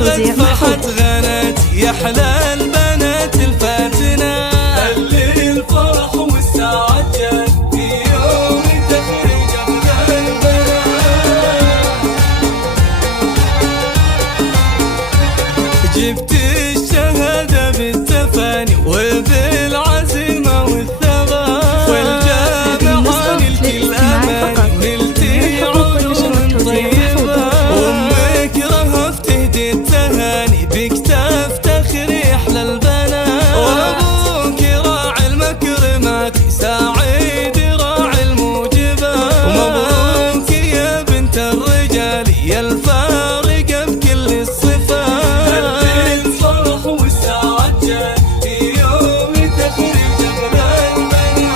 والتوزيع محفوظ. غنت يا أحلى البنات الفاتنة، اللي الفرح والسعادة في يوم تخرج أغلى البنات. جبت الشهادة بالتفاني وبالعزيمة والثبات، والجامعة نلت الأماني ونلت علوم طيبة، وأمك رهف تهدي التهاني بكتاف تخري أحلى البنات، وأبوك راعي المكرمات سعيد راعي الموجبات، ومبروك يا بنت الرجال يا الفارقة بكل الصفات، اللي الفرح والسعادة في يوم تخرج أغلى البنات.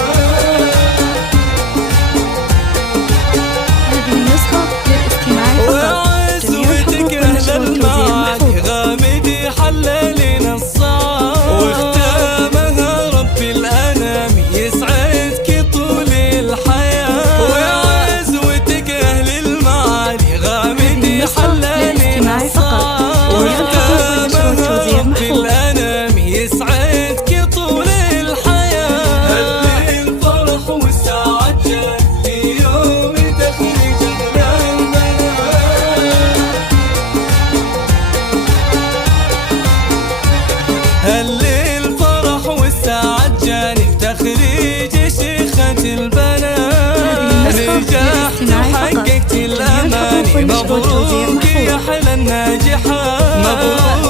هذه النسخة للاستماع فقط. وعزوتك أهل المعالي غامدي حللنا الصعاب، واختامها رب الأنام يسعدك طول الحياة، وعزوتك أهل المعالي غامدي حللنا الصعاب، واختامها رب الأنام يسعدك طول الحياة، اللي الفرح والسعادة في يوم تخرج أغلى البنات. اللي الفرح والسعادة جانب تخريج شيخة البنات، نجحت وحققت الأماني، مبروك يا أحلى الناجحات، مبروك